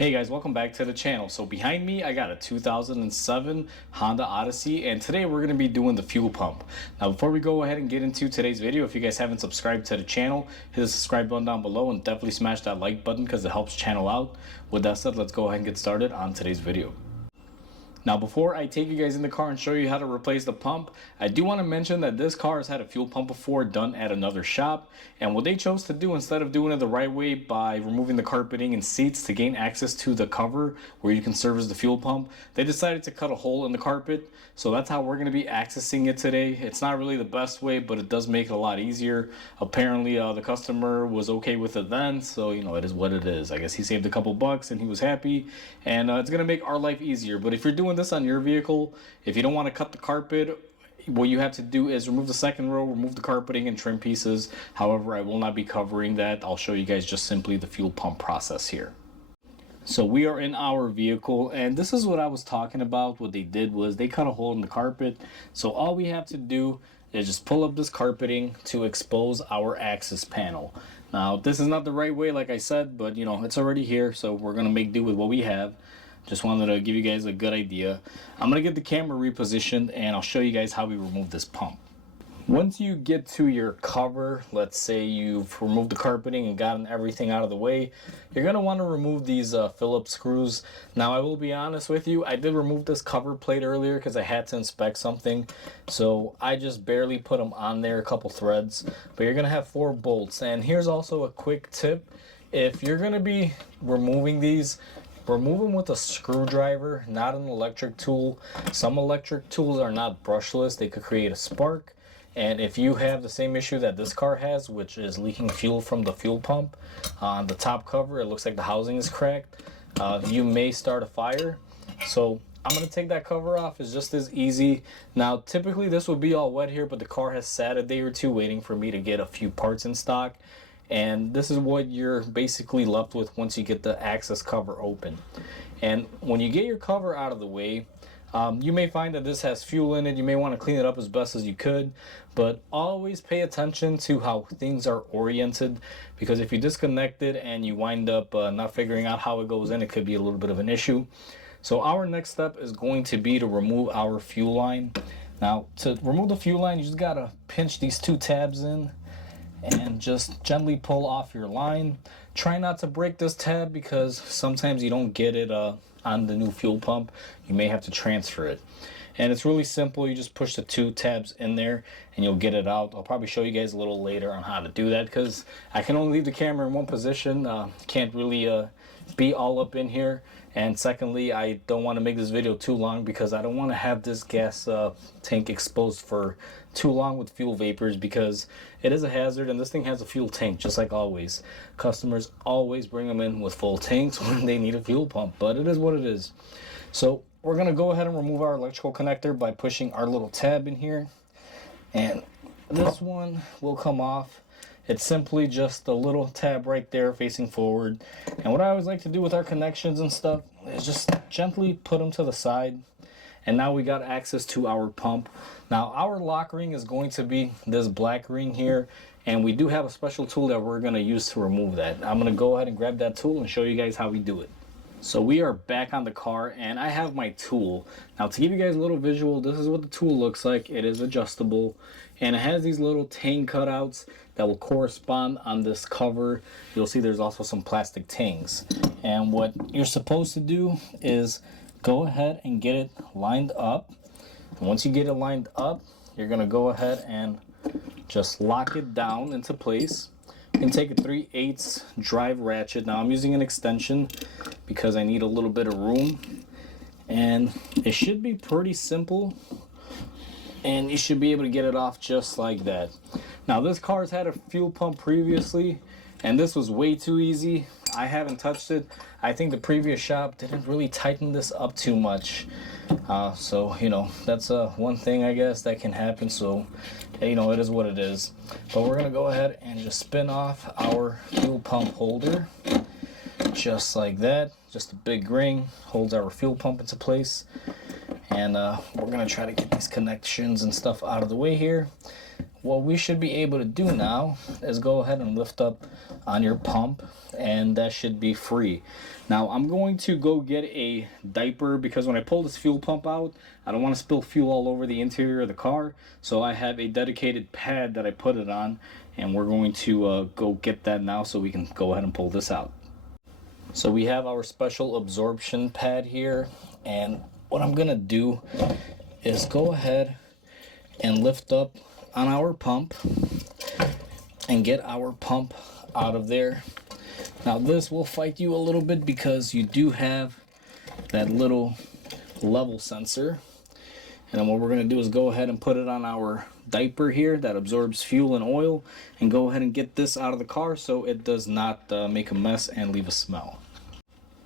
Hey guys, welcome back to the channel. So behind me, I got a 2007 Honda Odyssey, and today we're going to be doing the fuel pump. Now, before we go ahead and get into today's video, if you guys haven't subscribed to the channel, hit the subscribe button down below and definitely smash that like button because it helps channel out. With that said, let's go ahead and get started on today's video. Now, before I take you guys in the car and show you how to replace the pump, I do want to mention that this car has had a fuel pump before done at another shop, and what they chose to do, instead of doing it the right way by removing the carpeting and seats to gain access to the cover where you can service the fuel pump, they decided to cut a hole in the carpet. So that's how we're going to be accessing it today. It's not really the best way, but it does make it a lot easier. Apparently the customer was okay with it then, so it is what it is. I guess he saved a couple bucks and he was happy, and it's going to make our life easier. But if you're doing this on your vehicle, if you don't want to cut the carpet, what you have to do is remove the second row, remove the carpeting and trim pieces. However, I will not be covering that. I'll show you guys just simply the fuel pump process here. So we are in our vehicle, and this is what I was talking about. What they did was they cut a hole in the carpet. So all we have to do is just pull up this carpeting to expose our access panel. Now, this is not the right way, like I said, but it's already here, so we're gonna make do with what we have. Just wanted to give you guys a good idea. I'm going to get the camera repositioned and I'll show you guys how we remove this pump. Once you get to your cover, let's say you've removed the carpeting and gotten everything out of the way, you're going to want to remove these Phillips screws. Now, I will be honest with you, I did remove this cover plate earlier because I had to inspect something. So I just barely put them on there, a couple threads. But you're going to have 4 bolts. And here's also a quick tip. If you're going to be removing these, remove them with a screwdriver, not an electric tool. Some electric tools are not brushless. They could create a spark. And if you have the same issue that this car has, which is leaking fuel from the fuel pump on the top cover, it looks like the housing is cracked, you may start a fire. So I'm going to take that cover off. It's just as easy. Now, typically this would be all wet here, but the car has sat a day or two waiting for me to get a few parts in stock. And this is what you're basically left with once you get the access cover open. And when you get your cover out of the way, you may find that this has fuel in it. You may want to clean it up as best as you could, but always pay attention to how things are oriented, because if you disconnect it and you wind up not figuring out how it goes in, it could be a little bit of an issue. So our next step is going to be to remove our fuel line. Now, to remove the fuel line, you just got to pinch these 2 tabs in and just gently pull off your line. Try not to break this tab because sometimes you don't get it on the new fuel pump. You may have to transfer it. And it's really simple. You just push the 2 tabs in there and you'll get it out. I'll probably show you guys a little later on how to do that because I can only leave the camera in one position. Can't really be all up in here. And secondly, I don't want to make this video too long because I don't want to have this gas tank exposed for too long with fuel vapors, because it is a hazard, and this thing has a fuel tank just like always. Customers always bring them in with full tanks when they need a fuel pump, but it is what it is. So we're going to go ahead and remove our electrical connector by pushing our little tab in here, and this one will come off. It's simply just a little tab right there facing forward. And what I always like to do with our connections and stuff is just gently put them to the side. And now we got access to our pump. Now our lock ring is going to be this black ring here. And we do have a special tool that we're going to use to remove that. I'm going to go ahead and grab that tool and show you guys how we do it. So we are back on the car and I have my tool. Now, to give you guys a little visual, this is what the tool looks like. It is adjustable and it has these little tang cutouts that will correspond on this cover. You'll see there's also some plastic tangs. And what you're supposed to do is go ahead and get it lined up. And once you get it lined up, you're going to go ahead and just lock it down into place. You can take a 3/8 drive ratchet. Now I'm using an extension because I need a little bit of room, and it should be pretty simple and you should be able to get it off just like that. Now this car's had a fuel pump previously and this was way too easy. I haven't touched it. I think the previous shop didn't really tighten this up too much. So that's one thing I guess that can happen. So it is what it is. But we're gonna go ahead and just spin off our fuel pump holder just like that. Just a big ring holds our fuel pump into place. And we're gonna try to get these connections and stuff out of the way here. what we should be able to do now is go ahead and lift up on your pump, and that should be free. Now I'm going to go get a diaper because when I pull this fuel pump out, I don't want to spill fuel all over the interior of the car. So I have a dedicated pad that I put it on, and we're going to go get that now so we can go ahead and pull this out. So we have our special absorption pad here, and what I'm gonna do is go ahead and lift up on our pump and get our pump out of there. Now this will fight you a little bit because you do have that little level sensor, and then what we're going to do is go ahead and put it on our diaper here that absorbs fuel and oil, and go ahead and get this out of the car so it does not make a mess and leave a smell.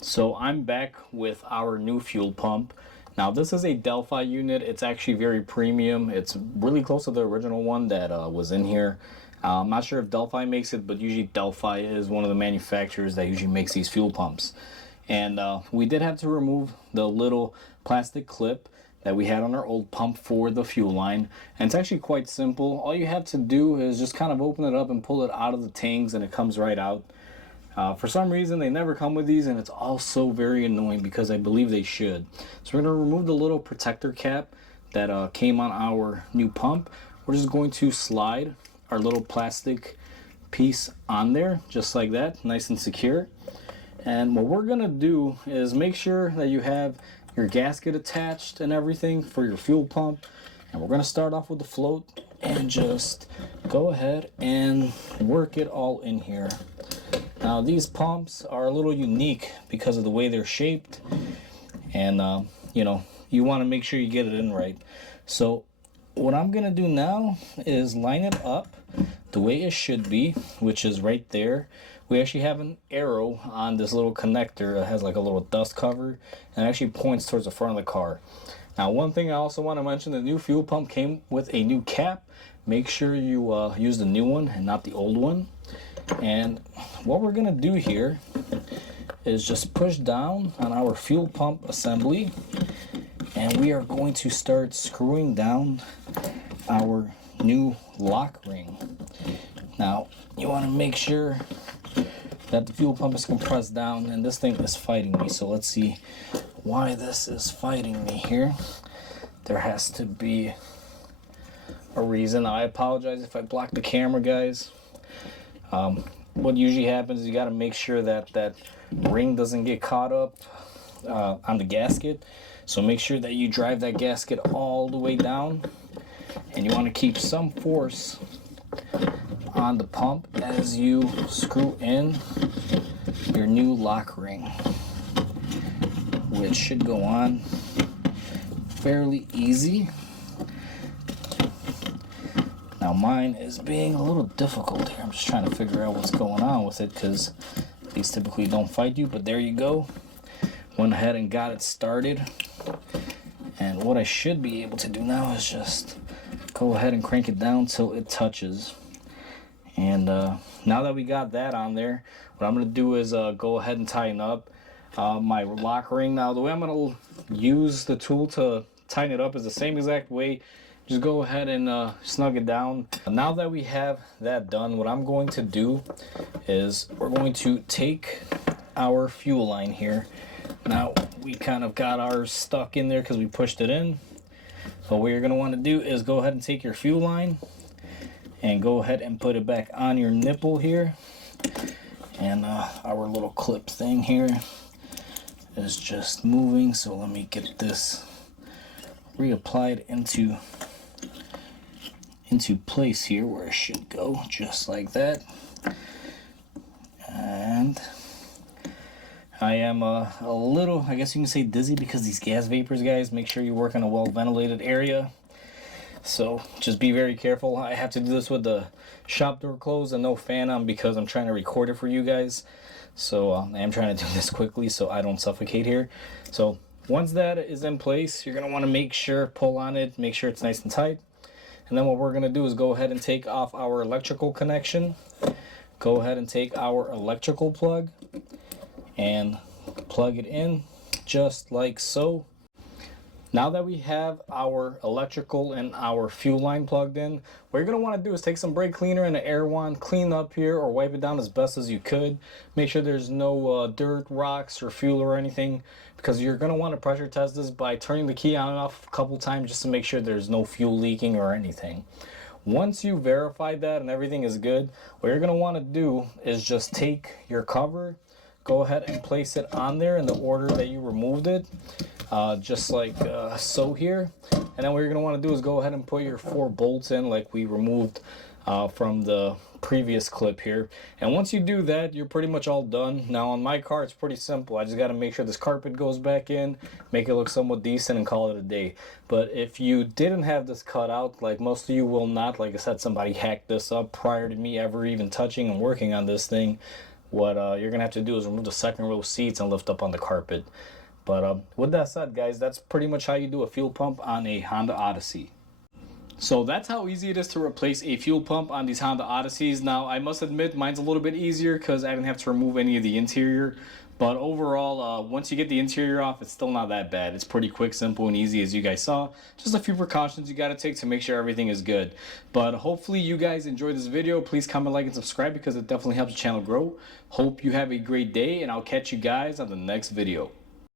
So I'm back with our new fuel pump. Now this is a Delphi unit. It's actually very premium. It's really close to the original one that was in here. I'm not sure if Delphi makes it, but usually Delphi is one of the manufacturers that usually makes these fuel pumps. And we did have to remove the little plastic clip that we had on our old pump for the fuel line. And it's actually quite simple. All you have to do is just kind of open it up and pull it out of the tangs, and it comes right out. For some reason they never come with these, and it's also very annoying because I believe they should. So we're going to remove the little protector cap that came on our new pump. We're just going to slide our little plastic piece on there just like that, nice and secure. And what we're going to do is make sure that you have your gasket attached and everything for your fuel pump. And we're going to start off with the float and just go ahead and work it all in here. Now these pumps are a little unique because of the way they're shaped, and you know, you want to make sure you get it in right. So what I'm gonna do now is line it up the way it should be, which is right there. We actually have an arrow on this little connector that has like a little dust cover, and it actually points towards the front of the car. Now one thing I also want to mention, the new fuel pump came with a new cap. Make sure you use the new one and not the old one. And what we're going to do here is just push down on our fuel pump assembly, and we are going to start screwing down our new lock ring. Now you want to make sure that the fuel pump is compressed down, and this thing is fighting me. So let's see why this is fighting me here. There has to be a reason. I apologize if I block the camera, guys. What usually happens is you got to make sure that that ring doesn't get caught up on the gasket. So make sure that you drive that gasket all the way down, and you want to keep some force on the pump as you screw in your new lock ring, which should go on fairly easy. Now mine is being a little difficult here. I'm just trying to figure out what's going on with it because these typically don't fight you, but there you go. Went ahead and got it started. And what I should be able to do now is just go ahead and crank it down till it touches. And now that we got that on there, what I'm going to do is go ahead and tighten up my lock ring. Now the way I'm going to use the tool to tighten it up is the same exact way. Just go ahead and snug it down. Now that we have that done, what I'm going to do is we're going to take our fuel line here. Now we kind of got ours stuck in there because we pushed it in. So what you're going to want to do is go ahead and take your fuel line and go ahead and put it back on your nipple here. And our little clip thing here is just moving, so let me get this reapplied into place here where it should go, just like that. And I am a little, I guess you can say, dizzy because these gas vapors, guys. Make sure you work in a well ventilated area, so just be very careful. I have to do this with the shop door closed and no fan on because I'm trying to record it for you guys. So I am trying to do this quickly so I don't suffocate here. So once that is in place, you're going to want to make sure, pull on it, make sure it's nice and tight. And then what we're going to do is go ahead and take off our electrical connection. Go ahead and take our electrical plug and plug it in just like so. Now that we have our electrical and our fuel line plugged in, what you're going to want to do is take some brake cleaner and an air wand, clean up here or wipe it down as best as you could. Make sure there's no dirt, rocks, or fuel or anything, because you're going to want to pressure test this by turning the key on and off a couple times just to make sure there's no fuel leaking or anything. Once you verify that and everything is good, what you're going to want to do is just take your cover, go ahead and place it on there in the order that you removed it, just like so here. And then what you're going to want to do is go ahead and put your 4 bolts in like we removed from the previous clip here. And once you do that, you're pretty much all done. Now on my car, it's pretty simple. I just got to make sure this carpet goes back in, make it look somewhat decent, and call it a day. But if you didn't have this cut out, like most of you will not, like I said, somebody hacked this up prior to me ever even touching and working on this thing, what you're going to have to do is remove the second row seats and lift up on the carpet. But with that said, guys, that's pretty much how you do a fuel pump on a Honda Odyssey. So that's how easy it is to replace a fuel pump on these Honda Odysseys. Now, I must admit, mine's a little bit easier because I didn't have to remove any of the interior. But overall, once you get the interior off, it's still not that bad. It's pretty quick, simple, and easy, as you guys saw. Just a few precautions you got to take to make sure everything is good. But hopefully you guys enjoyed this video. Please comment, like, and subscribe because it definitely helps the channel grow. Hope you have a great day, and I'll catch you guys on the next video.